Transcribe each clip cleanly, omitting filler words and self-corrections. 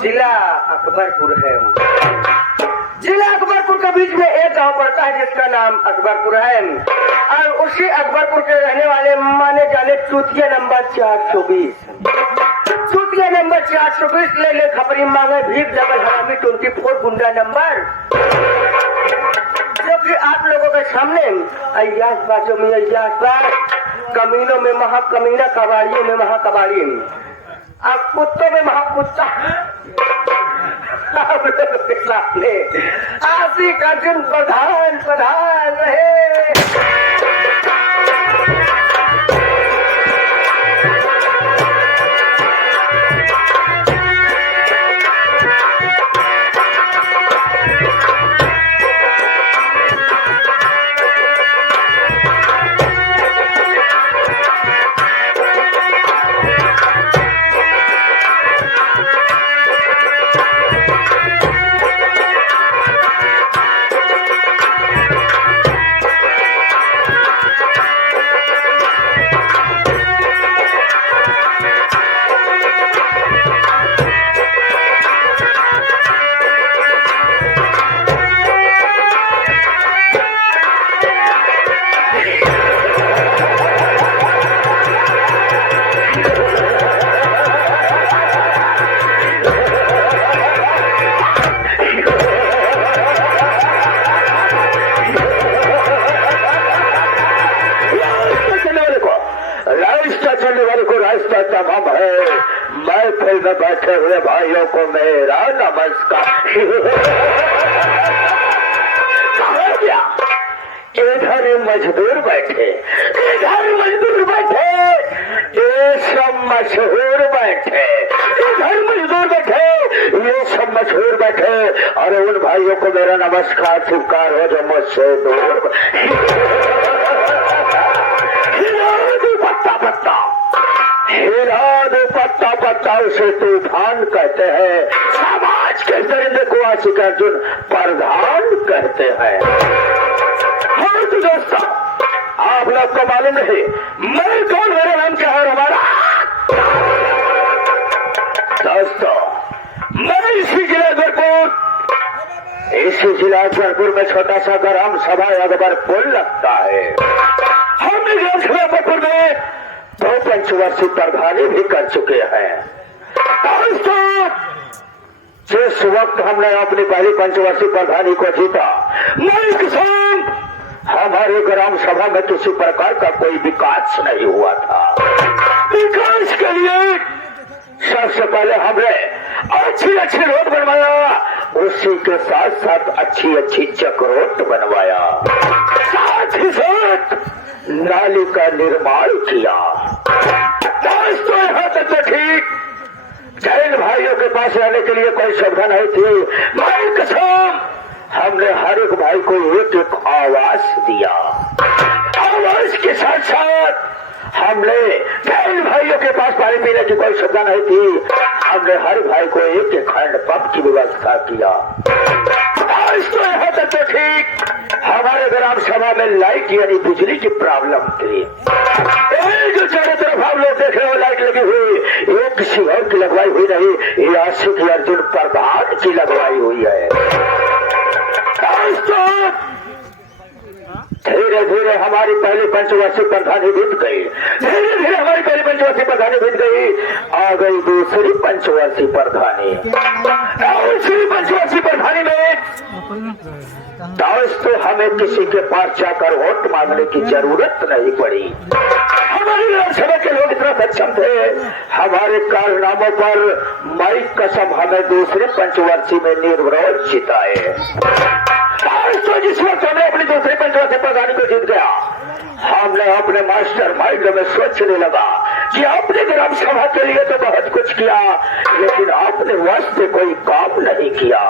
जिला अकबरपुर है। जिला अकबरपुर के बीच में एक गांव पड़ता है जिसका नाम अकबरपुर है और उसी अकबरपुर के रहने वाले माने जाने चूतिया नंबर 420। चूतिया नंबर 420 ले ले खपरी मांगे भीख डबल हरामी 24 गुंडा नंबर, जो कि आप लोगों के सामने अय्यास बाजों में अय्यास बाज, कमीनों में महाकमीना, कबाड़ियों में महाकबाड़ी, अब कुत्तों में महाकुत्ता आप लोगों के सामने आशी का दिन प्रधान रहे। तमाम है, महफिल में बैठे हुए भाइयों को मेरा नमस्कार। इधर मजदूर बैठे, इधर मजदूर बैठे, ये सब मशहूर बैठे, इधर मजदूर बैठे, ये सब मशहूर बैठे। और उन भाइयों को मेरा नमस्कार स्वीकार हो जो मुझसे दूर। पत्ता पत्ता हिराद पत्ता पत्ता उसे तूफान कहते हैं, समाज के दरिंदे को आशिक अर्जुन प्रधान कहते हैं। हाँ तो दोस्तों, आप लोग को मालूम नहीं मैं कौन, मेरा नाम क्या है हमारा दोस्तों। मैं इसी जिला अकबरपुर में छोटा सा ग्राम सभा अकबरपुर लगता है। हमने ग्राम सभा अकबरपुर में 2 पंचवर्षीय प्रधानी भी कर चुके हैं। दोस्तों, जिस वक्त हमने अपनी पहली पंचवर्षीय प्रधानी को जीता, मैं किसान, हमारे ग्राम सभा में किसी प्रकार का कोई विकास नहीं हुआ था। विकास के लिए सबसे पहले हमने अच्छी रोड बनवाया, उसी के साथ साथ अच्छी चक्रोट बनवाया, साथ ही साथ नाली का निर्माण किया। दोस्तों, यहाँ तक तो ठीक, जैन भाइयों के पास रहने के लिए कोई सुविधा नहीं थी। मैं कसम, हमने हर एक भाई को एक आवास दिया। आवास के साथ साथ हमने जैन भाइयों के पास पानी पीने की कोई सुविधा नहीं थी, हमने हर भाई को एक हैंडपंप की व्यवस्था किया। दोस्तों, यहाँ तक तो ठीक, हमारे ग्राम सभा में लाइट यानी बिजली की प्रॉब्लम थी। जो चारों तरफ हम लोग देख रहे हो लाइट लगी हुई, ये किसी और की लगवाई हुई नहीं, ये आशिक अर्जुन प्रधान की लगवाई हुई है। दोस्तों, धीरे धीरे हमारी पहली पंचवर्षीय प्रधानी बीत गई, धीरे धीरे हमारी पहली पंचवर्षीय प्रधानी बीत गई, आ गई दूसरी पंचवर्षीय प्रधानी। दूसरी पंचवर्षीय प्रधानी में दोस्तों हमें किसी के पास जाकर वोट मांगने की जरूरत नहीं पड़ी। हमारी लोकसभा के लोग इतना सक्षम थे, हमारे कारनामों पर माई कसम हमें दूसरे पंचवर्षीय में निर्विरोध जिताए। दोस्तों, जिस वक्त हमने अपनी दूसरी पंचवर्षीय प्रधानी को जीत गया, हमने अपने मास्टर माइंड में सोचने लगा कि आपने ग्राम सभा के लिए तो बहुत कुछ किया, लेकिन आपने वास्ते कोई काम नहीं किया।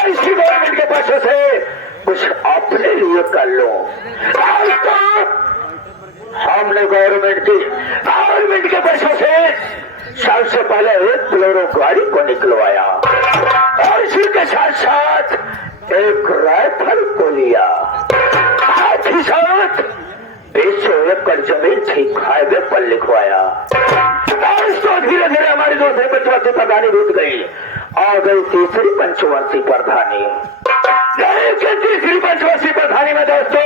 इसी गवर्नमेंट के पैसे से कुछ अपने लिए कर लो। हमने गवर्नमेंट के पैसों से सबसे पहले एक बोलेरो गाड़ी को निकलवाया और इसी के साथ साथ एक राइफल को लिया। साथ ही साथ 200 एकड़ जमीन थी हाईवे पर लिखवाया। तो धीरे धीरे हमारी दूसरी पंचवर्षीय प्रधानी बीत गई। आ गई तीसरी पंचवर्षीय प्रधानी। तीसरी पंचवर्षीय प्रधानी में दोस्तों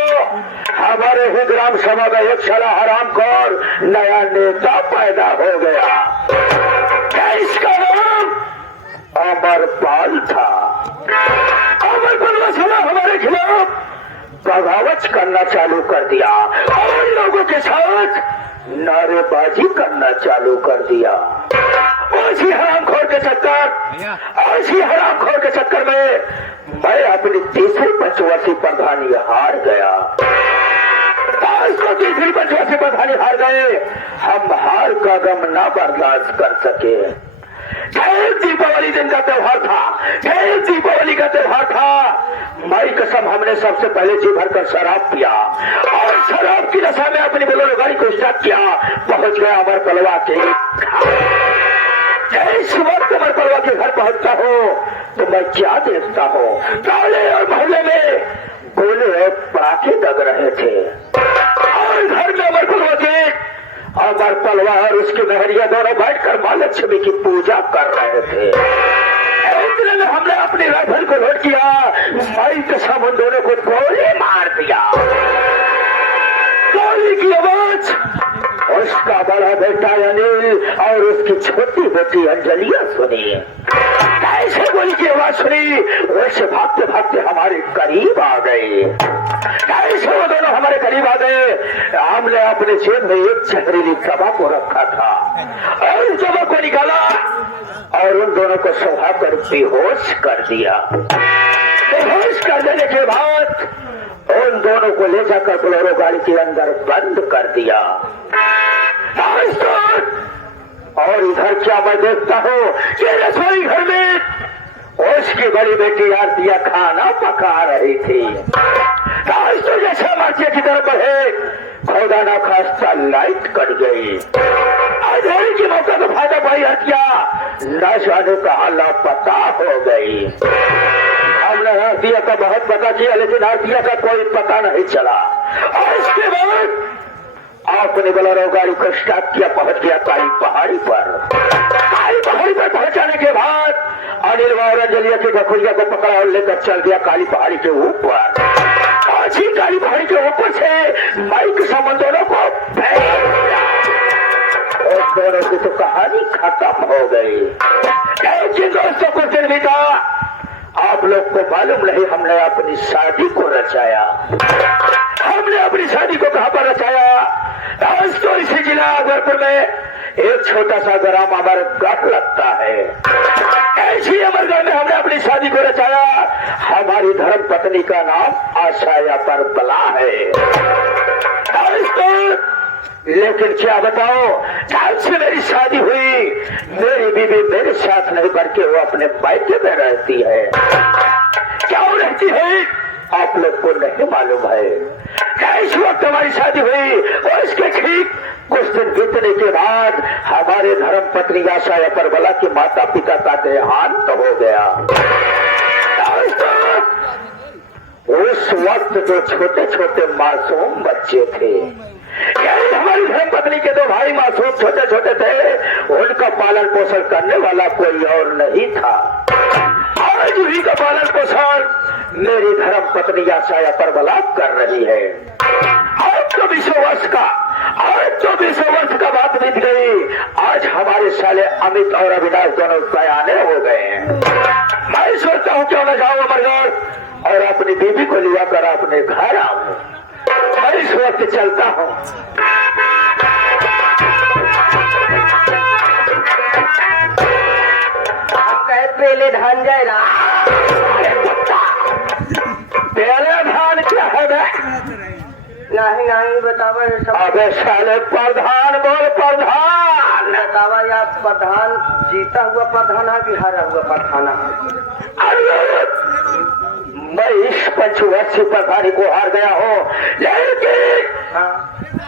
हमारे ही ग्राम सभा में एक साला हरामखोर नया नेता पैदा हो गया। इसका नाम अमरपाल था। अमरपाल साला हमारे खिलाफ बगावत करना चालू कर दिया और लोगों के साथ नारेबाजी करना चालू कर दिया। ऐसी हरामखोर के चक्कर में मैं अपनी तीसरी पंचवर्षीय प्रधानी हार गया। तीसरी पंचवर्षीय प्रधानी हार गए। हम हार का गम ना बर्दाश्त कर सके। दीपावली दिन का त्योहार था। दीपावली का त्योहार था। माई कसम हमने सबसे पहले जी भरकर शराब पिया और शराब की नशा में अपनी बोलेरो गाड़ी को स्टार्ट किया। पहुंच गया अमरपलवा के। इस वक्त अमरपलवा के घर पहुंचता हो तो मैं क्या देखता हूँ, गाले और मोहल्ले में गोले पटाखे दग रहे थे और घर में अमरपलवा और उसकी महरिया दोनों बैठकर मां लक्ष्मी की पूजा कर रहे थे। इतने में हमने अपनी राइफल को लोड किया। माई कसम उन दोनों को गोली मार दिया। गोली की आवाज उसका बड़ा बेटा अनिल और उसकी छोटी बेटी अंजलिया सुनी। कैसे गोली की आवाज सुनी वैसे भागते भागते हमारे करीब आ गए। कैसे वो दोनों हमारे करीब आ गए। हमने अपने जेब में एक जहरीली दवा को रखा था और उस दवा को निकाला और उन दोनों को सुहाकर बेहोश कर दिया। बेहोश कर देने के बाद उन दोनों को ले जाकर बोलेरो गाड़ी के अंदर बंद कर दिया। और इधर क्या मैं देखता हूँ कि रसोई घर में उसकी बड़ी बेटी आरतिया खाना पका रही थी। तो जैसे मर्चे की तरफ बढ़े खुदा ना खास्ता लाइट कट गई। अधेरी की मौका का फायदा पाई हटिया न जाने का लापता हो गई। हमने आरतिया का बहुत पता किया लेकिन आरतिया का कोई पता नहीं चला। और इसके बाद आपने बोलेरो गाड़ी को स्टार्ट किया। पहुंच गया काली पहाड़ी पर। काली पहाड़ी पर पहुंचाने के बाद अनिल और अंजलिया की बखुरिया को पकड़ा और लेकर चल गया काली पहाड़ी के ऊपर। काली पहाड़ी के ऊपर से माई के दोनों को और दोनों की तो कहानी खत्म हो गई। लेकिन दोस्तों कुछ दिन बीता आप लोग को मालूम नहीं हमने अपनी शादी को रचाया। हमने अपनी शादी को कहां पर रचाया। दोस्तों इसी जिला अकबरपुर में एक छोटा सा ग्राम अमरगढ़ लगता है। ऐसी अमरगढ़ में हमने अपनी शादी को रचाया। हमारी धर्म पत्नी का नाम आशाया परबला है। दोस्तों लेकिन क्या बताओ जब से मेरी शादी हुई मेरी बीवी मेरे साथ नहीं बल्कि वो अपने मायके में रहती है। क्यों रहती है आप लोग को नहीं मालूम है। इस वक्त हमारी शादी हुई और इसके ठीक कुछ दिन बीतने के बाद हमारे धर्म पत्नी आशाया परबला के माता पिता का देहांत हो गया। उस वक्त जो छोटे छोटे मासूम बच्चे थे हमारी धर्म पत्नी के दो भाई मासूम छोटे छोटे थे उनका पालन पोषण करने वाला कोई और नहीं था। आज उन्हीं का पालन पोषण मेरी धर्म पत्नी आशाया परबला कर रही है। आज तो 20 वर्ष का बात बीत गई। आज हमारे साले अमित और अविनाश दोनों बयाने हो गए हैं। मैं सोचता हूँ क्यों न जाऊँ अमरगढ़ और अपनी बीवी को लिया कर अपने घर आऊं। मैं इस वक्त चलता हूँ। हम कहे पहले धान जाए ना। पहले धान क्या है नहीं नहीं बतावा सब। अबे साले प्रधान बोल प्रधान बतावा या प्रधान जीता हुआ प्रधान है कि हारा हुआ प्रधान है। मैं इस पंचवर्षीय प्रधानी को हार गया हूँ लेकिन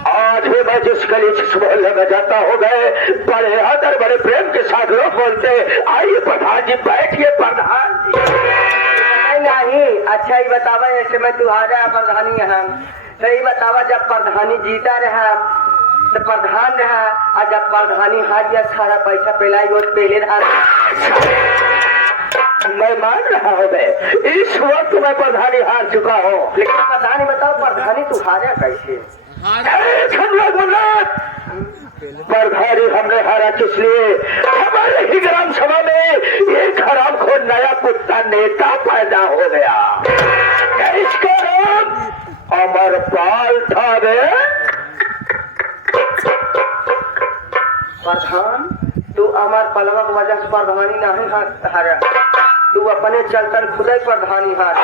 आज भी मैं जिस गली जिस मोहल्ले में जाता हो गए बड़े आदर बड़े प्रेम के साथ लोग बोलते आइए प्रधान जी बैठिए प्रधान जी। नहीं अच्छा ही बतावा ऐसे में तू हारा प्रधानी है। सही बतावा जब प्रधानी जीता रहा तो प्रधान रहा आज जब प्रधानी हाथ दिया सारा पैसा पहलाई और पहले रहा मैं मान रहा हूँ मैं इस वक्त मैं प्रधानी हार चुका हूँ, लेकिन प्रधानी बताओ प्रधानी तू हारा कैसे? प्रधानी हमने हारा किस लिए? हमारे ही ग्राम सभा में एक हराम खोर नया कुत्ता नेता पैदा हो गया। इसका नाम अमरपाल था। प्रधान तू अमर पलवा की वजह से प्रधानी नहीं हारा, तू अपने चलतन खुद ही प्रधानी हार।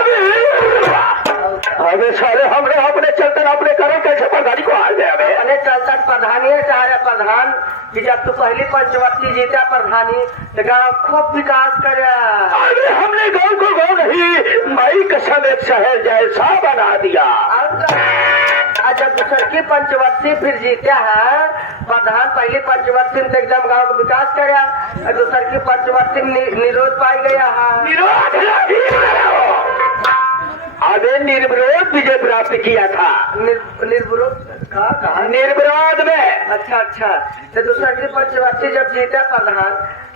अबे साले हमने अपने चलतन अपने करो कैसे प्रधानी को हार गया? अपने चलतन प्रधानी चाह रहे प्रधान कि जब तू पहली पंचवर्ती जीता प्रधानी तो गाँव खूब विकास करे। अरे हमने गाँव को गाँव नहीं मई कसम एक शहर जैसा बना दिया। जब दूसर की पंचवर्ती फिर जीता है प्रधान, पहली पंचवर्ती में एकदम गाँव का विकास करे, दूसर की पंचवर्ती में निरोध पाई गया है। अबे निर्विरोध विजय प्राप्त किया था। निर्विरोध कहा? निर्विरोध में। अच्छा अच्छा, तो दूसर की पंचवर्ती जब जीता प्रधान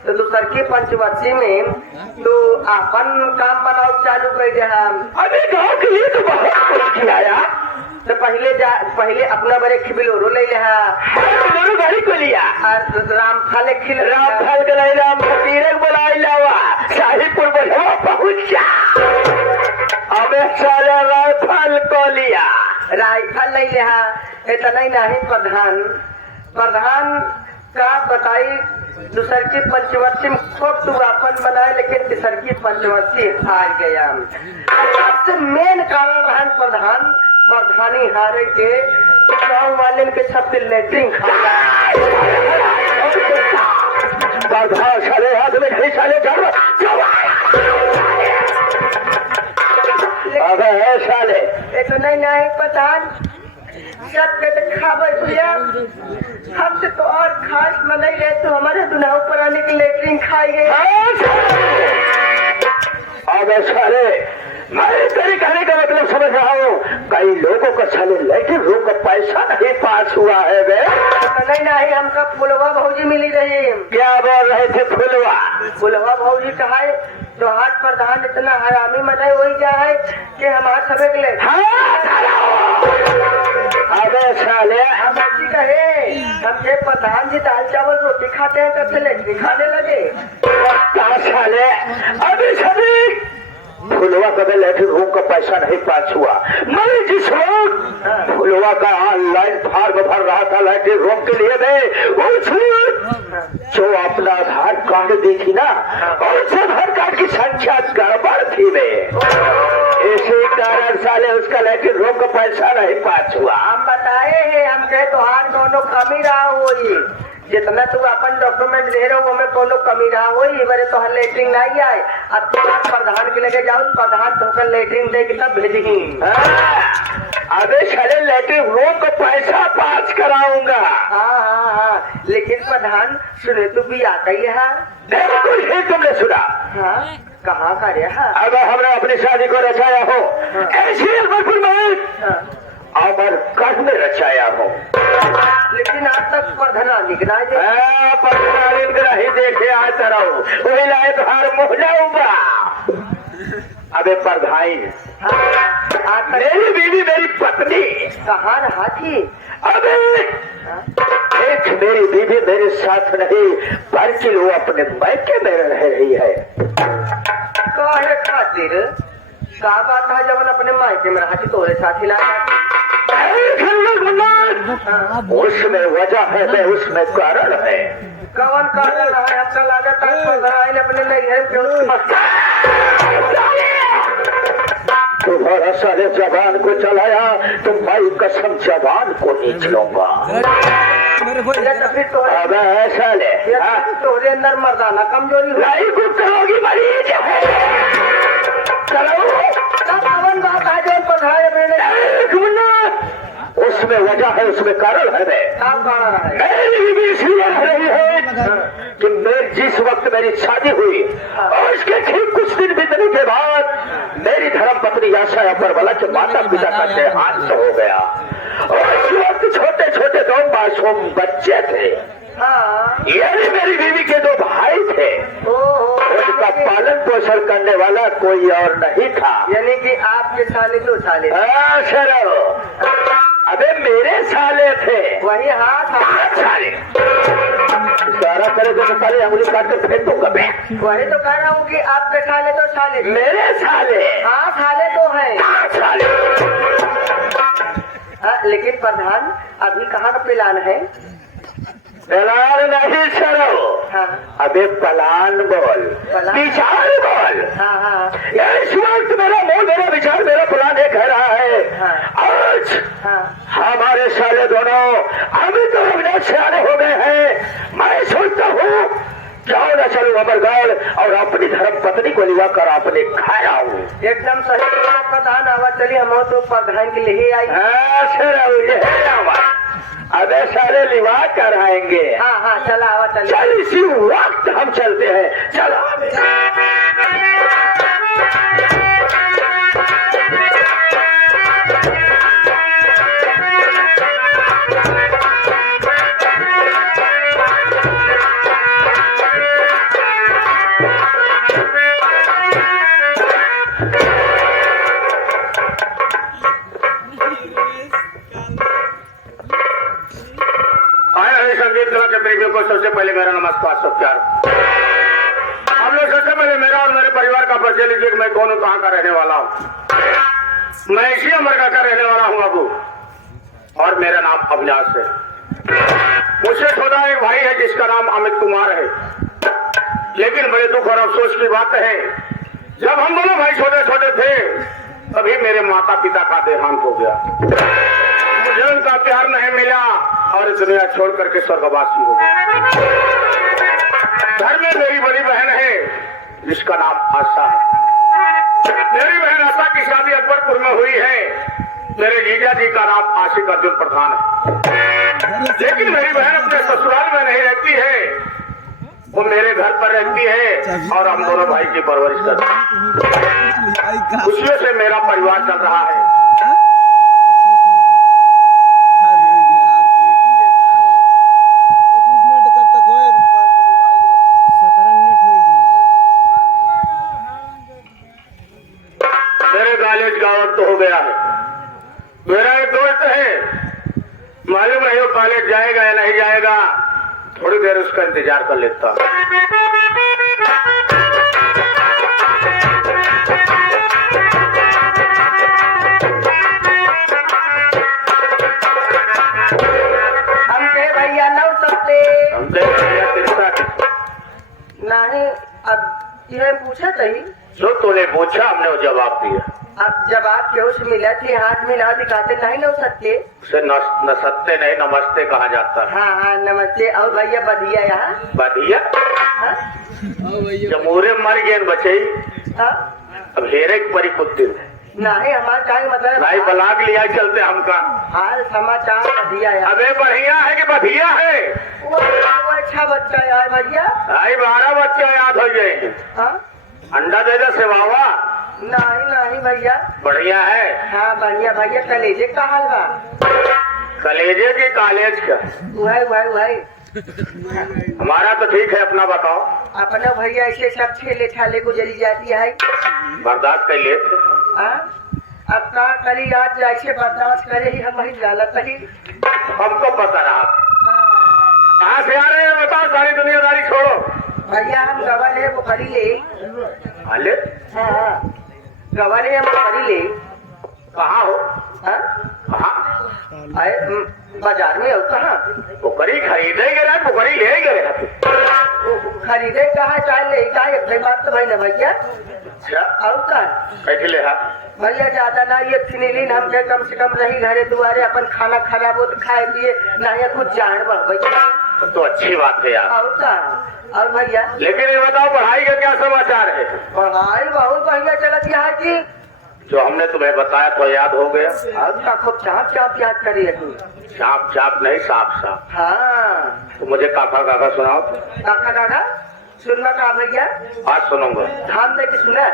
तो दूसर की पंचवर्ती में तो अपन काम बनाओ चालू कर दे। अभी गाँव के लिए तो बहुत कुछ किया यार। तो पहले अपना बड़े खिबिलोरो ले लिया, गाड़ी को लिया, रामफल रामफल के लिए राम फकीरक बुलाई लावा, शाहीपुर बोलवा पहुंचा। अबे साले राइफल को लिया, राइफल ले लिया। इतना ही नहीं प्रधान का बताई दूसर की पंचवर्ती में खूब तू अपन बनाए, लेकिन तीसर की पंचवर्ती हार गया। सबसे मेन कारण रहा प्रधानी हारे के गाँव वाले के सबके लेटरिन प्रधान साले हाथ में नहीं साले अबे साले इतना ही नहीं प्रधान सबके तो खाबर भैया हमसे तो और खास मनाई गए तो हमारे दुनाव पर आने के लेटरिन खाई गए। अबे साले मैं तेरे कहने का मतलब समझ रहा हूँ, कई लोगों का साले लेटरिन रूम का पैसा नहीं पास हुआ है। वे नहीं हमका फुलवा भौजी मिली रही। क्या बोल रहे थे? फुलवा भौजी कहा तो हाथ प्रधान इतना हरामी मनाए वही क्या है कि हमारे सबे के लिए। अबे साले हम ऐसी कहे हमसे प्रधान जी दाल चावल रोटी खाते हैं तब से लेटरिन खाने लगे। साले अभी सभी फुलवा कभी लेटरिन रूम का पैसा नहीं पास हुआ। मैं जिस वक्त फुलवा का ऑनलाइन फॉर्म भर रहा था लेटरिन रूम के लिए जो अपना आधार कार्ड दी थी ना, उस आधार कार्ड की संख्या गड़बड़ थी। इसी कारण साले उसका लेटरिन रूम का पैसा नहीं पास हुआ। हम बताए हैं हम कहे तो हाथ दोनों कमी रहा हुई, जितना तू अपन डॉक्यूमेंट दे रहे हो में कोनो कमी रहा हो, बड़े तो लेटरिन नहीं आए। अब प्रधान के लेके जाओ, प्रधान धोकर लेटरिन दे के तब भेजी। अबे साले लेटरिन रूम का पैसा पास कराऊंगा। हाँ, लेकिन प्रधान सुने तू भी आता ही है। बिल्कुल ही तुमने सुना। हाँ, कहाँ का रे? अब हमने अपनी शादी को रचाया हो ऐसी अमरपुर में अमरकंठ में रचाया हो, लेकिन आज तक प्रधान निकला ही देखे आता रहो वही लाए तुहार मुँह जाऊंगा। अबे प्रधान मेरी बीवी मेरी पत्नी कहाँ रहा थी? अबे एक मेरी बीवी मेरे साथ नहीं बल्कि वो अपने मायके में रह रही है। काहे खातिर का बात है जब अपने मायके में रहा थी तोरे साथ ही लाया? उसमें वजह है, उसमें कारण है। कौन कारण है? आपका लागत अपने नैहर तुम्हारा साले जबान को चलाया तो मैं कसम जबान को नीच लूंगा। अब साले तोरे अंदर मर्दाना कमजोरी नहीं कुछ करोगी मरीज है। बात है जो पढ़ाए मैंने उसमें वजह है, उसमें कारण है। मेरी बीवी इसलिए रह रही है कि जिस वक्त मेरी शादी हुई और उसके ठीक कुछ दिन बीतने के बाद मेरी धर्म पत्नी आशा परवला के माता पिता का देहांत हो गया और उस वक्त छोटे छोटे दो मासूम बच्चे थे। हाँ। ये भी मेरी बीवी के दो भाई थे। उनका पालन पोषण करने वाला कोई और नहीं था। यानी कि आपके साले तो साले हाँ सर, अबे मेरे साले थे। वही हाथ साले सारा करे तो साले उंगली काट कर फेंक दूंगा मैं। वही तो कह रहा हूँ कि आपके साले तो साले मेरे साले। हाँ साले तो है। साले लेकिन प्रधान अभी कहाँ का प्लान है? पलान नहीं सरो। हाँ। अबे पलान बोल, विचार बोल। हाँ हाँ। इस वक्त मेरा मूड, मेरा विचार, मेरा प्लान ये कह रहा है। हाँ। आज हाँ। हमारे साले दोनों अभी तो अपने सियाने हो गए हैं। मैं सोचता हूँ क्यों न चलूं अमरगढ़ और अपनी धर्म पत्नी को लिवा कर अपने घर आऊं। एकदम सही प्रधान। आवा चलिए हम तो प्रधान के लिए ही आई। हाँ सर, ये अबे सारे लिवा कर आएंगे। हाँ हाँ चला आवा चलिए। चल इसी वक्त हम चलते हैं। चलो संगीत कला के प्रेमियों को सबसे पहले मेरा नमस्कार सत्कार। हम लोग सबसे पहले मेरा और मेरे परिवार का परिचय लीजिए कि मैं कौन हूँ, कहाँ का रहने वाला हूँ। मैं इसी अमेरिका का रहने वाला हूँ बाबू, और मेरा नाम अविनाश है। मुझसे छोटा एक भाई है जिसका नाम अमित कुमार है। लेकिन बड़े दुख और अफसोस की बात है, जब हम दोनों भाई छोटे छोटे थे तभी मेरे माता पिता का देहांत हो गया। मुझे उनका प्यार नहीं मिला और इस दुनिया छोड़ करके स्वर्गवासी हो गया। घर में मेरी बड़ी बहन है जिसका नाम आशा है। मेरी बहन आशा की शादी अकबरपुर में हुई है। मेरे जीजा जी का नाम आशिक अर्जुन प्रधान है। लेकिन मेरी बहन अपने ससुराल में नहीं रहती है, वो मेरे घर पर रहती है और हम दोनों भाई की परवरिश करते हैं। खुशियों से मेरा परिवार चल रहा है। मेरे कॉलेज का वक्त हो गया है। मेरा एक दोस्त है, मालूम नहीं वो कॉलेज जाएगा या नहीं जाएगा। थोड़ी देर उसका इंतजार कर लेता हूँ। हमके भैया नौ सकते नहीं। अब ये पूछा सही जो तूने पूछा हमने वो जवाब दिया। अब जवाब केहू से मिला थी, हाथ मिला दिखाते नहीं नौ सकते। उसे नसत्ते नहीं नमस्ते कहा जाता है। हाँ हाँ नमस्ते। और भैया बधिया यहाँ बधिया हाँ? जमूरे मर गए बचे। हाँ? अब हेरे परी कुत्ते नहीं हमारा क्या मतलब भाई बलाग लिया चलते हमका। हाल समाचार बधिया है। अबे बढ़िया है कि बधिया है? वो अच्छा बच्चा यार भैया। भाई 12 बच्चे याद हो जाएंगे। हाँ? अंडा दे दे सेवावा। नहीं नहीं भैया। बढ़िया है। हाँ बढ़िया भैया। कलेजे का हाल बा? कलेजे के कॉलेज का वही हमारा तो ठीक है। अपना बताओ। अपना भैया ऐसे सब छेले छाले गुजरी जाती है। बर्दाश्त कर लिए थे। हाँ? अब का कली आज जैसे बर्दाश्त करे ही हम ही गलत ही। हमको पता रहा। कहाँ से आ रहे हैं बताओ, सारी दुनियादारी छोड़ो। भैया हम गवाले है वो खड़ी ले। अले हाँ गवाले हम खड़ी ले। कहाँ हो? हाँ? कहाँ? बाजार में हो कहाँ? पोखरी खरीदेंगे ना, पोखरी ले गए खरीदे कहाँ चाहे ले का एक बात तो भाई ना भैया। अच्छा और का कैसे ले भैया ज्यादा ना ये फिनिलीन हमसे कम से कम रही घरे दुआरे अपन खाना खराब हो तो खाए पिए ना ये कुछ जान भैया। तो अच्छी बात है यार। और का और भैया लेकिन ये बताओ पढ़ाई का क्या समाचार है? पढ़ाई बहुत बढ़िया चलत यहाँ की। जो हमने तुम्हें बताया तो याद हो गया? और का खूब चाप चाप याद करिए तू। चाप चाप नहीं साफ साफ। हाँ तो मुझे काका काका सुनाओ। काका काका सुनना का भैया? आज सुनूंगा। ध्यान दे के सुना।